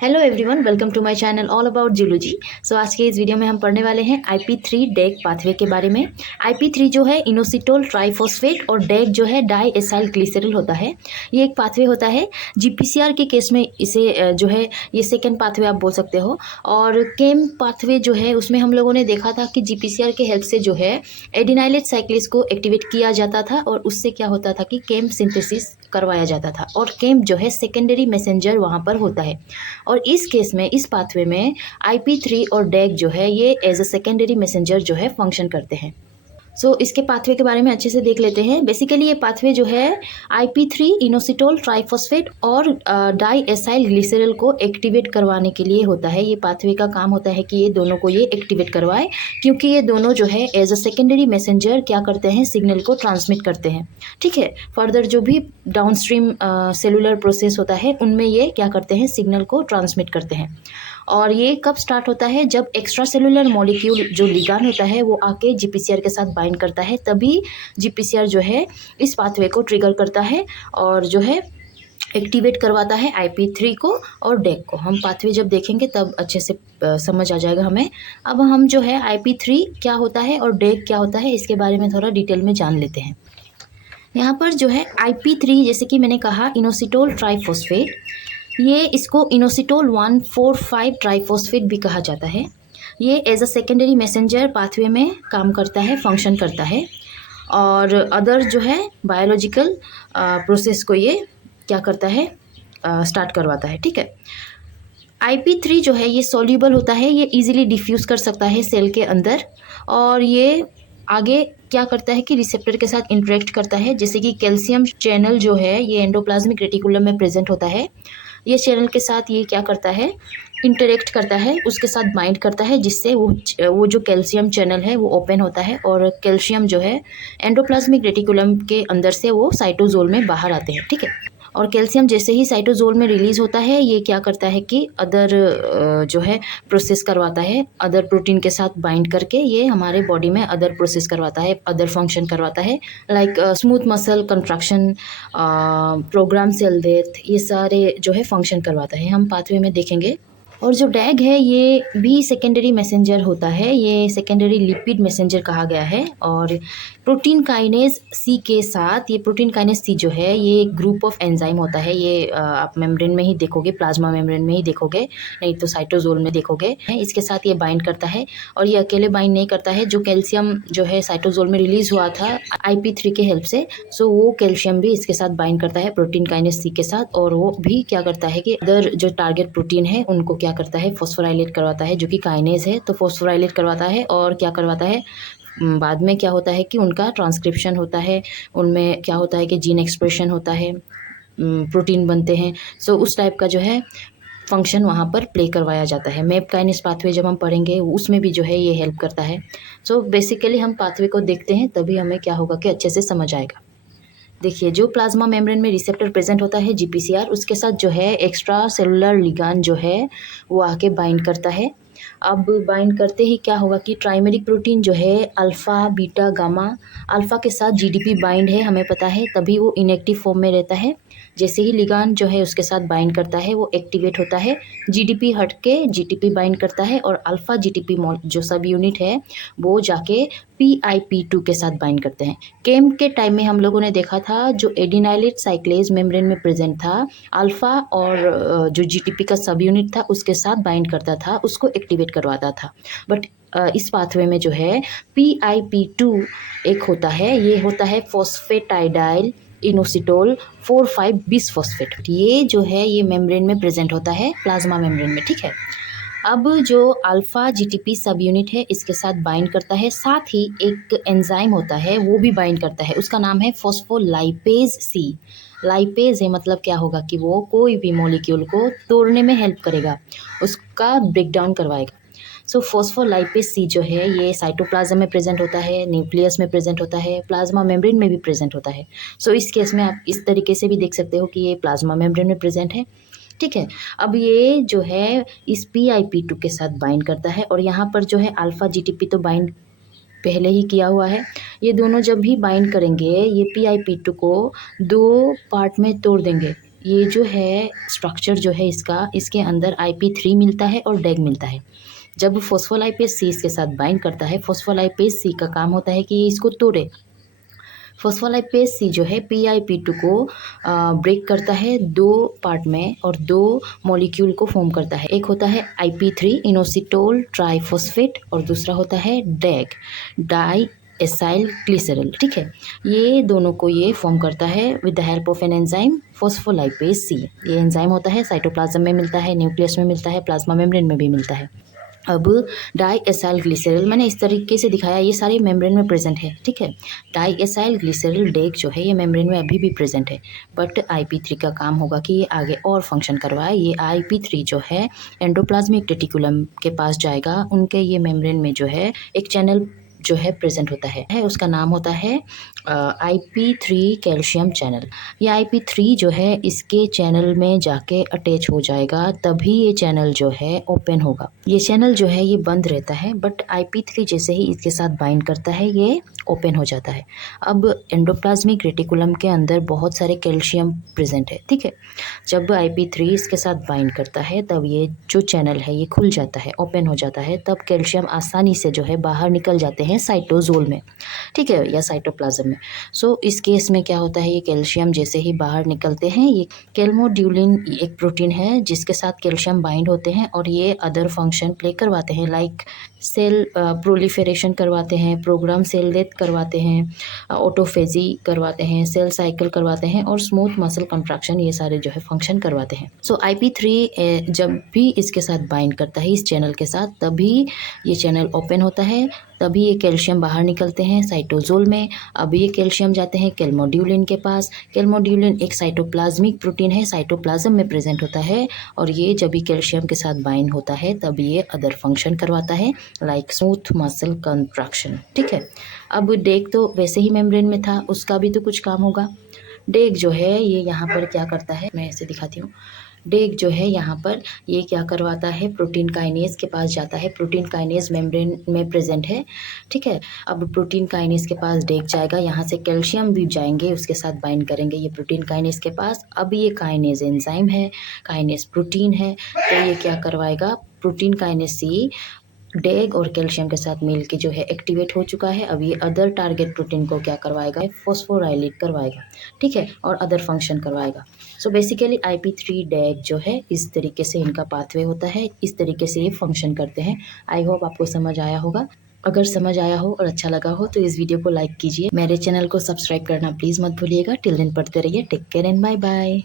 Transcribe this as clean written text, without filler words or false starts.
Hello everyone, welcome to my channel all about zoology. So आज के इस video में हम पढ़ने वाले हैं IP3 डेक पाथवे के बारे में। IP3 जो है इनोसिटोल ट्राइफॉस्फेट और डेक जो है डाई एसाइल ग्लिसरॉल होता है। ये एक पाथवे होता है। GPCR के केस में इसे जो है ये सेकेंड पाथवे आप बोल सकते हो। और केम पाथवे जो है उसमें हम लोगों ने देखा था कि GPCR के हेल्प से जो है एडिनाइलेट साइक्लेज को एक्टिवेट किया जाता था और उससे क्या होता था कि केम सिंथेसिस करवाया जाता था और केम जो है सेकेंडरी मैसेंजर वहाँ पर होता है। और इस केस में इस पाथवे में IP3 और डेक जो है ये एज अ सेकेंडरी मैसेंजर जो है फंक्शन करते हैं। इसके पाथवे के बारे में अच्छे से देख लेते हैं। बेसिकली ये पाथवे जो है IP3 इनोसिटोल ट्राइफॉस्फेट और डाई एसाइल ग्लिसरॉल को एक्टिवेट करवाने के लिए होता है। ये पाथवे का काम होता है कि ये दोनों को ये एक्टिवेट करवाए, क्योंकि ये दोनों जो है एज अ सेकेंडरी मैसेंजर क्या करते हैं, सिग्नल को ट्रांसमिट करते हैं। ठीक है, फर्दर जो भी डाउनस्ट्रीम सेलुलर प्रोसेस होता है उनमें ये क्या करते हैं, सिग्नल को ट्रांसमिट करते हैं। और ये कब स्टार्ट होता है, जब एक्स्ट्रा सेलुलर मॉलिक्यूल जो लिगान होता है वो आके GPCR के साथ बाइंड करता है, तभी GPCR जो है इस पाथवे को ट्रिगर करता है और जो है एक्टिवेट करवाता है IP3 को और डेक को। हम पाथवे जब देखेंगे तब अच्छे से समझ आ जाएगा हमें। अब हम जो है IP3 क्या होता है और डेक क्या होता है इसके बारे में थोड़ा डिटेल में जान लेते हैं। यहाँ पर जो है IP3 जैसे कि मैंने कहा इनोसिटोल ट्राइफॉस्फेट, ये इसको इनोसिटोल 1,4,5 ट्राइफॉस्फेट भी कहा जाता है। ये as a secondary messenger pathway में काम करता है, फंक्शन करता है और अदर जो है बायोलॉजिकल प्रोसेस को ये क्या करता है, स्टार्ट करवाता है। ठीक है, IP3 जो है ये सॉल्यूबल होता है, ये इजीली डिफ्यूज़ कर सकता है सेल के अंदर और ये आगे क्या करता है कि रिसेप्टर के साथ इंटरेक्ट करता है। जैसे कि कैल्शियम चैनल जो है ये एंडोप्लाज्मिक रेटिकुलम में प्रेजेंट होता है। ये चैनल के साथ ये क्या करता है, इंटरेक्ट करता है, उसके साथ बाइंड करता है, जिससे वो जो कैल्शियम चैनल है वो ओपन होता है और कैल्शियम जो है एंडोप्लाज्मिक रेटिकुलम के अंदर से वो साइटोसोल में बाहर आते हैं। ठीक है, और कैल्शियम जैसे ही साइटोसोल में रिलीज़ होता है ये क्या करता है कि अदर जो है प्रोसेस करवाता है, अदर प्रोटीन के साथ बाइंड करके ये हमारे बॉडी में अदर प्रोसेस करवाता है, अदर फंक्शन करवाता है, like smooth muscle contraction, program cell death, ये सारे जो है फंक्शन करवाता है। हम पाथवे में देखेंगे। और जो डैग है ये भी सेकेंडरी मैसेंजर होता है, ये सेकेंडरी लिपिड मैसेंजर कहा गया है। और प्रोटीन काइनेज सी के साथ, ये प्रोटीन काइनेज सी जो है ये ग्रुप ऑफ एंजाइम होता है। ये आप मेम्ब्रेन में ही देखोगे, प्लाज्मा मेम्ब्रेन में ही देखोगे, नहीं तो साइटोसोल में देखोगे। इसके साथ ये बाइंड करता है और ये अकेले बाइंड नहीं करता है। जो कैल्शियम जो है साइटोसोल में रिलीज हुआ था IP3 के हेल्प से, वो कैल्शियम भी इसके साथ बाइंड करता है प्रोटीन काइनेज सी के साथ और वो भी क्या करता है कि अदर जो टारगेट प्रोटीन है उनको क्या करता है, फॉस्फोराइलेट करवाता है, जो कि काइनेज है तो फॉस्फोराइलेट करवाता है। और क्या करवाता है, बाद में क्या होता है कि उनका ट्रांसक्रिप्शन होता है, उनमें क्या होता है कि जीन एक्सप्रेशन होता है, प्रोटीन बनते हैं। उस टाइप का जो है फंक्शन वहाँ पर प्ले करवाया जाता है। मैप काइनेज पाथवे जब हम पढ़ेंगे उसमें भी जो है ये हेल्प करता है। बेसिकली हम पाथवे को देखते हैं तभी हमें क्या होगा कि अच्छे से समझ आएगा। देखिए, जो प्लाज्मा मेम्ब्रेन में रिसेप्टर प्रेजेंट होता है GPCR, उसके साथ जो है एक्स्ट्रा सेलुलर लिगान जो है वो आके बाइंड करता है। अब बाइंड करते ही क्या होगा कि ट्राइमेरिक प्रोटीन जो है अल्फ़ा बीटा गामा, अल्फ़ा के साथ GDP बाइंड है हमें पता है, तभी वो इनएक्टिव फॉर्म में रहता है। जैसे ही लिगान जो है उसके साथ बाइंड करता है वो एक्टिवेट होता है, GDP हट के GTP बाइंड करता है और अल्फ़ा GTP जो सब यूनिट है वो जाके PIP2 के साथ बाइंड करते हैं। केम के टाइम में हम लोगों ने देखा था जो एडिनाइलेट साइक्लेज मेम्ब्रेन में प्रेजेंट था, अल्फ़ा और जो GTP का सब यूनिट था उसके साथ बाइंड करता था, उसको एक्टिवेट करवाता था। बट इस पाथवे में जो है PIP2 एक होता है, ये होता है फॉस्फेटाइडाइल इनोसिटोल 4,5 बिसफॉस्फेट। ये जो है ये मेम्ब्रेन में प्रेजेंट होता है, प्लाज्मा मेम्ब्रेन में। ठीक है, अब जो अल्फ़ा GTP सब यूनिट है इसके साथ बाइंड करता है, साथ ही एक एंजाइम होता है वो भी बाइंड करता है, उसका नाम है फॉस्फोलाइपेज C। लाइपेज है मतलब क्या होगा कि वो कोई भी मॉलिक्यूल को तोड़ने में हेल्प करेगा, उसका ब्रेकडाउन करवाएगा। फॉस्फोलाइपेज C जो है ये साइटोप्लाज्म में प्रेजेंट होता है, न्यूक्लियस में प्रेजेंट होता है, प्लाज्मा मेम्ब्रेन में भी प्रेजेंट होता है। इस केस में आप इस तरीके से भी देख सकते हो कि ये प्लाज्मा मेम्ब्रेन में प्रेजेंट है। ठीक है, अब ये जो है इस PIP2 के साथ बाइंड करता है और यहाँ पर जो है अल्फ़ा GTP तो बाइंड पहले ही किया हुआ है। ये दोनों जब भी बाइंड करेंगे ये PIP2 को दो पार्ट में तोड़ देंगे। ये जो है स्ट्रक्चर जो है इसका, इसके अंदर IP3 मिलता है और डेग मिलता है। जब फॉस्फोलाइपेज सी इसके साथ बाइंड करता है, फॉस्फोलाइपेज सी का काम होता है कि ये इसको तोड़े। फॉस्फोलाइपेज सी जो है PIP2 को ब्रेक करता है दो पार्ट में और दो मॉलिक्यूल को फॉर्म करता है। एक होता है IP3 इनोसिटोल ट्राइफॉस्फेट और दूसरा होता है डेग डाई एसाइल ग्लिसरॉल। ठीक है, ये दोनों को ये फॉर्म करता है with the help of an enzyme phospholipase C. ये एंजाइम होता है, साइटोप्लाज्म में मिलता है, न्यूक्लियस में मिलता है, प्लाज्मा मेम्ब्रेन में भी मिलता है। अब डाई एसाइल ग्लिसरॉल मैंने इस तरीके से दिखाया, ये सारे मेम्ब्रेन में प्रेजेंट है। ठीक है, डाई एसाइल ग्लिसरॉल डेग जो है ये मेम्ब्रेन में अभी भी प्रेजेंट है, बट IP3 का काम होगा कि ये आगे और फंक्शन करवाए। ये IP3 जो है एंडोप्लाज्मिक रेटिकुलम के पास जाएगा, उनके ये मेम्ब्रेन में जो है एक चैनल जो है प्रेजेंट होता है, उसका नाम होता है IP3 कैल्शियम चैनल। ये IP3 जो है इसके चैनल में जाके अटैच हो जाएगा, तभी ये चैनल जो है ओपन होगा। ये चैनल जो है ये बंद रहता है, बट IP3 जैसे ही इसके साथ बाइंड करता है ये ओपन हो जाता है। अब एंडोप्लाज्मिक रेटिकुलम के अंदर बहुत सारे कैल्शियम प्रेजेंट है। ठीक है, जब IP3 इसके साथ बाइंड करता है तब ये जो चैनल है ये खुल जाता है, ओपन हो जाता है। तब कैल्शियम आसानी से जो है बाहर निकल जाते हैं साइटोजोल में, ठीक है, या साइटोप्लाज्म में। सो इस केस में क्या होता है, ये कैल्शियम जैसे ही बाहर निकलते हैं, ये कैल्मोड्यूलिन एक प्रोटीन है जिसके साथ कैल्शियम बाइंड होते हैं और ये अदर फंक्शन प्ले करवाते हैं, लाइक सेल प्रोलिफरेशन करवाते हैं, प्रोग्राम सेल डेथ करवाते हैं, ऑटोफेजी करवाते हैं, सेल साइकिल करवाते हैं और स्मूथ मसल कंट्रैक्शन, ये सारे जो है फंक्शन करवाते हैं। सो IP3 जब भी इसके साथ बाइंड करता है इस चैनल के साथ, तभी ये चैनल ओपन होता है, तभी ये कैल्शियम बाहर निकलते हैं साइटोजोल में। अब ये कैल्शियम जाते हैं कैल्मोड्यूलिन के पास। कैल्मोड्यूलिन एक साइटोप्लाज्मिक प्रोटीन है, साइटोप्लाज्म में प्रेजेंट होता है और ये जब भी कैल्शियम के साथ बाइंड होता है तब ये अदर फंक्शन करवाता है, लाइक स्मूथ मसल कंट्रैक्शन। ठीक है, अब डेग तो वैसे ही मेम्ब्रेन में था, उसका भी तो कुछ काम होगा। डेग जो है ये यहाँ पर क्या करता है, मैं ऐसे दिखाती हूँ। डेग जो है यहाँ पर ये क्या करवाता है, प्रोटीन काइनेज के पास जाता है। प्रोटीन काइनेज मेम्ब्रेन में प्रेजेंट है। ठीक है, अब प्रोटीन काइनेज के पास डेग जाएगा, यहाँ से कैल्शियम भी जाएंगे, उसके साथ बाइंड करेंगे ये प्रोटीन काइनेज के पास। अब ये काइनेज एंजाइम है, काइनेज प्रोटीन है, तो ये क्या करवाएगा, प्रोटीन काइनेज सी डेग और कैल्शियम के साथ मिल के जो है एक्टिवेट हो चुका है। अब ये अदर टारगेट प्रोटीन को क्या करवाएगा, फॉस्फोराइलेट करवाएगा। ठीक है, और अदर फंक्शन करवाएगा। सो बेसिकली IP3 डेग जो है इस तरीके से इनका पाथवे होता है, इस तरीके से ये फंक्शन करते हैं। आई होप आपको समझ आया होगा। अगर समझ आया हो और अच्छा लगा हो तो इस वीडियो को लाइक कीजिए, मेरे चैनल को सब्सक्राइब करना प्लीज़ मत भूलिएगा। टिल दिन पढ़ते रहिए, take care and bye bye.